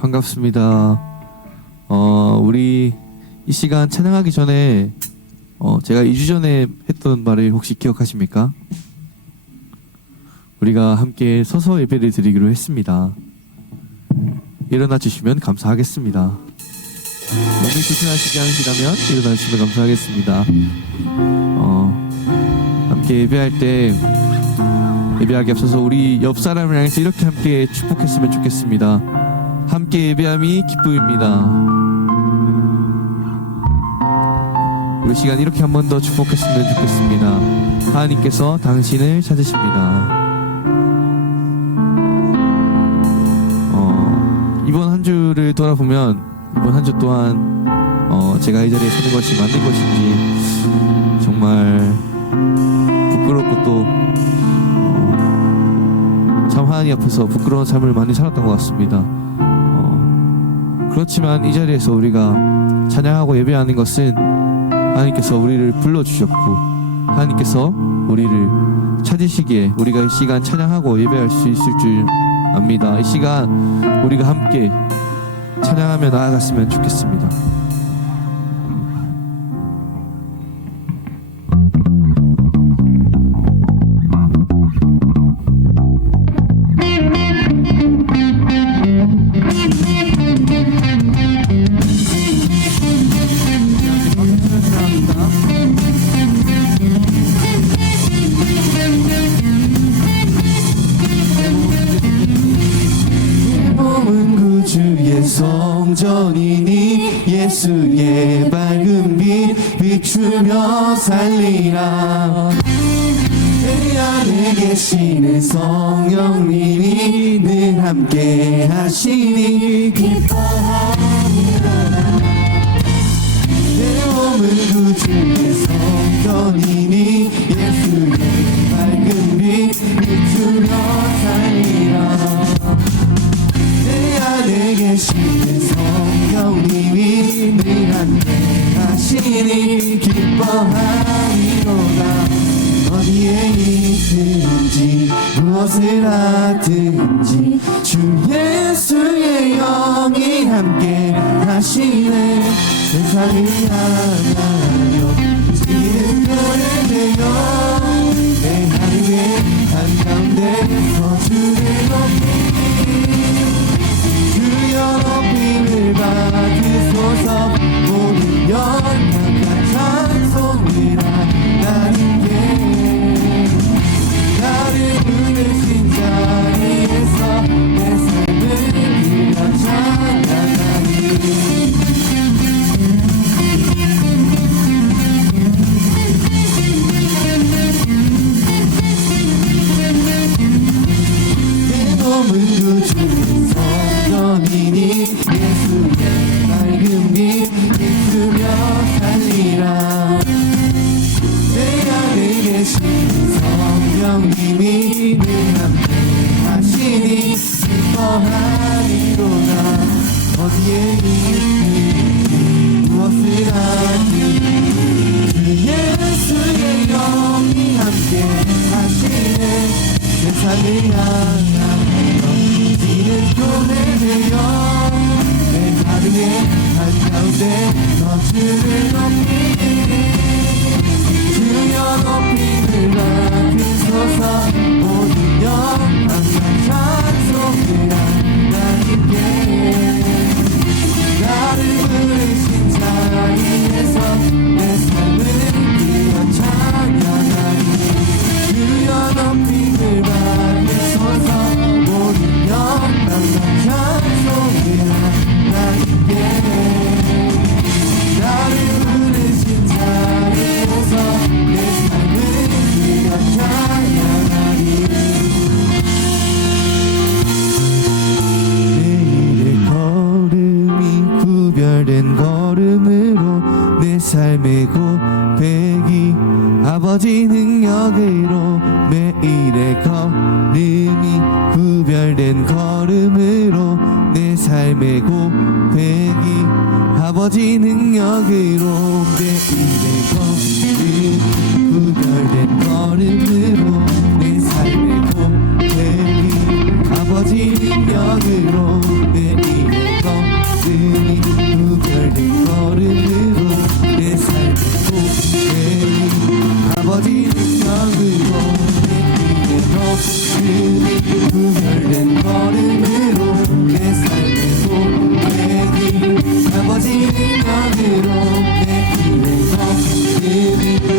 반갑습니다. 어, 우리 이 시간 찬양하기 전에 어, 제가 2주 전에 했던 말을 혹시 기억하십니까? 우리가 함께 서서 예배를 드리기로 했습니다. 일어나 주시면 감사하겠습니다. 몸이 불편하시지 않으시다면 일어나 주시면 감사하겠습니다. 어, 함께 예배할 때 예배하기 앞서서 우리 옆 사람을 향해서 이렇게 함께 축복했으면 좋겠습니다. 함께 예배함이 기쁨입니다. 우리 시간 이렇게 한 번 더 축복했으면 좋겠습니다. 하나님께서 당신을 찾으십니다. 어, 이번 한 주를 돌아보면 이번 한주 동안 어, 제가 이 자리에 서는 것이 맞는 것인지 정말 부끄럽고 또 참 하나님 앞에서 부끄러운 삶을 많이 살았던 것 같습니다. 어, 그렇지만 이 자리에서 우리가 찬양하고 예배하는 것은 하나님께서 우리를 불러주셨고 하나님께서 우리를 찾으시기에 우리가 이 시간 찬양하고 예배할 수 있을 줄 압니다. 이 시간 우리가 함께 찬양하며 나아갔으면 좋겠습니다. 성전이니 예수의 밝은 빛 비추며 살리라. 내 안에 계시는 성령님이 늘 함께 하시니 기뻐하리라. 내 몸은 구주의 성전이니 예수의 밝은 빛 비추며 살리라. 내 안에 계시는 성령 하시니 기뻐하리로다 어디에 있든지 무엇을 하든지 주 예수의 영이 함께 하시네. 세상을 향하여 지는 별의 되어 고백이 아버지 능력으로 매일의 걸음 구별된 걸음으로 내 삶의 고백이 아버지 능력으로 매일의 걸음이 구별된 걸음으로 내 삶의 고백이 아버지 능력으로 매일의 걸음이 구별된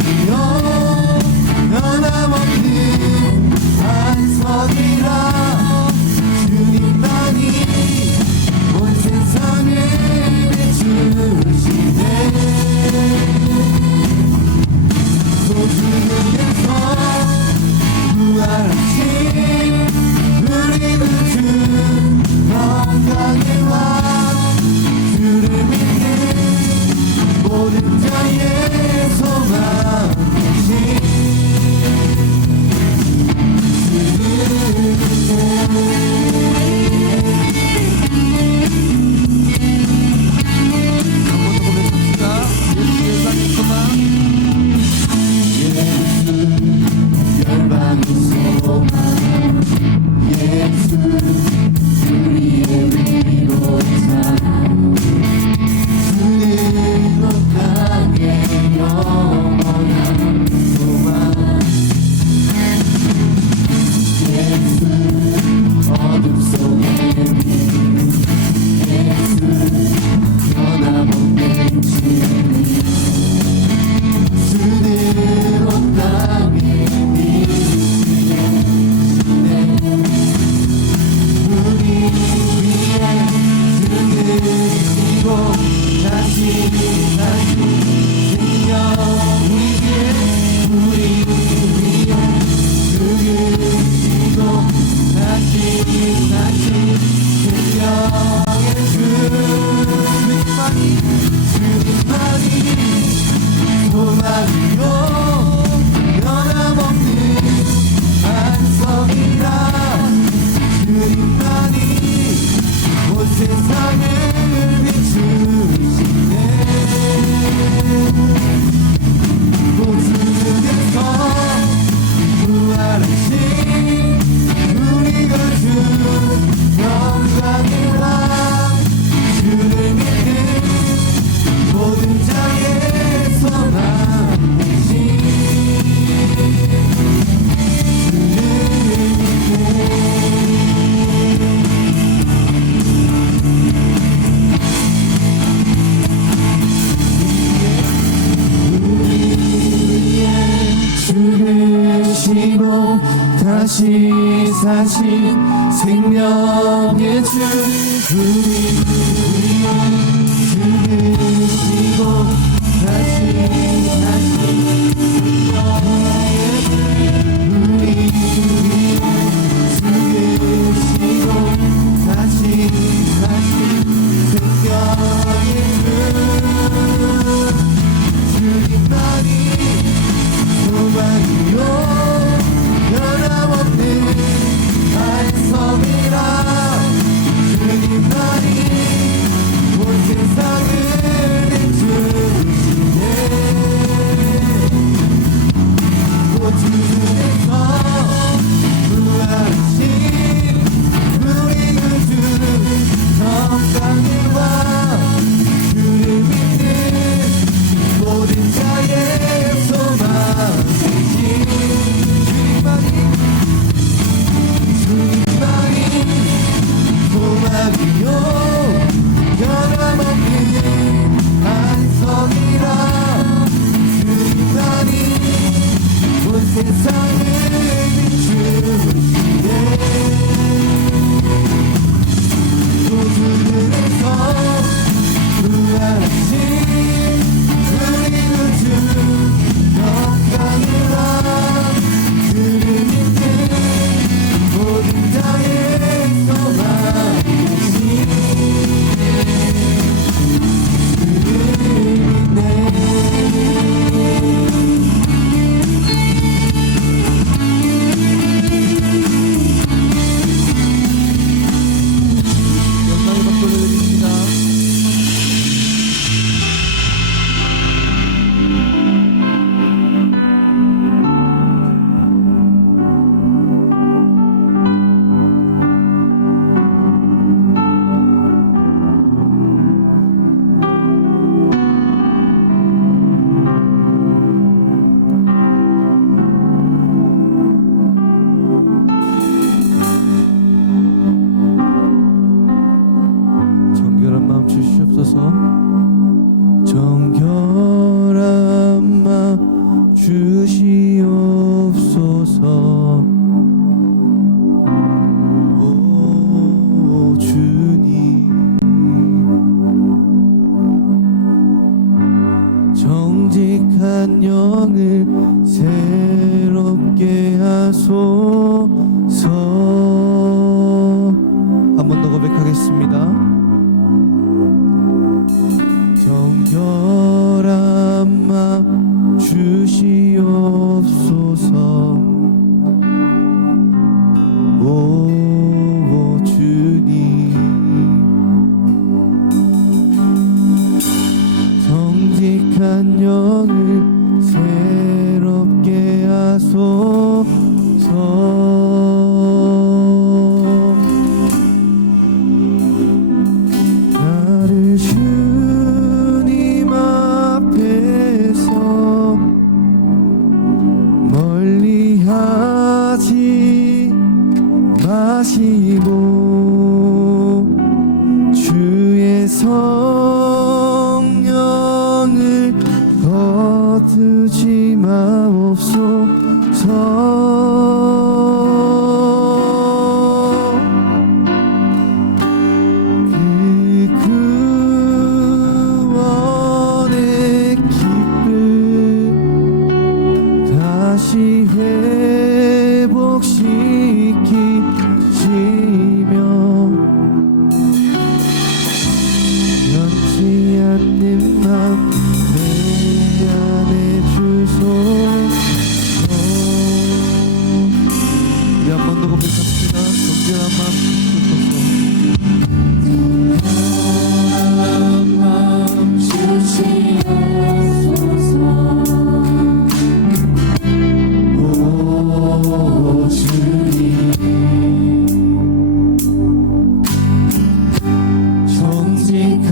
find 지사신 생명의 주 우리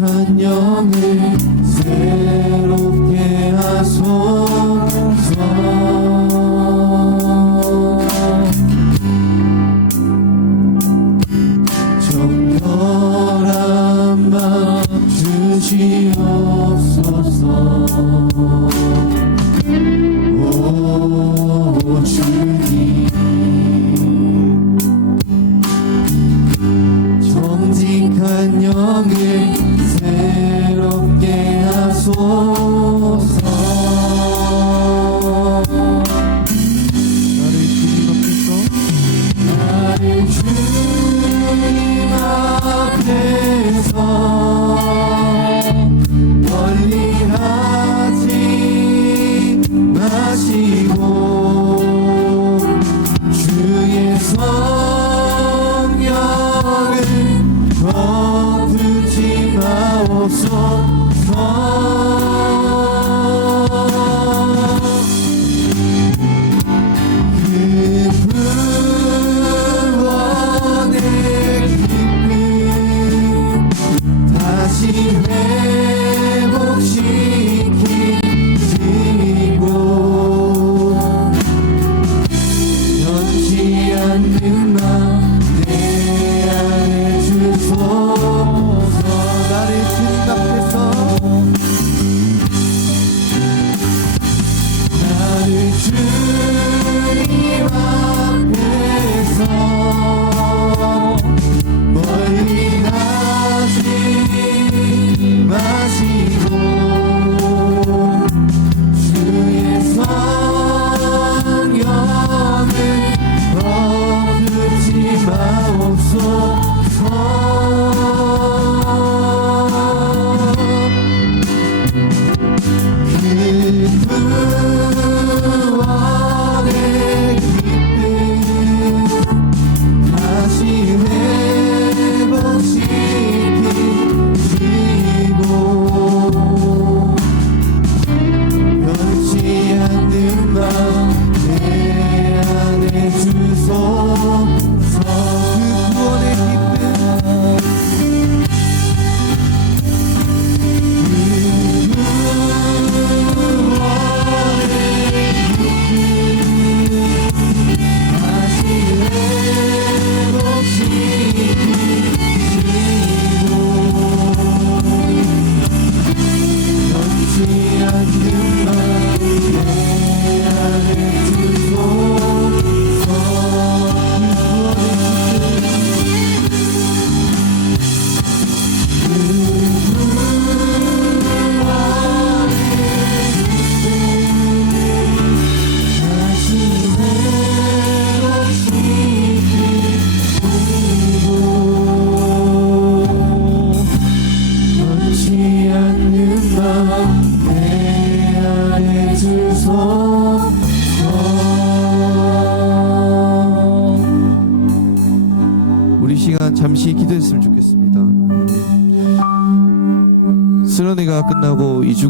안녕을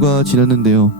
2주가 지났는데요.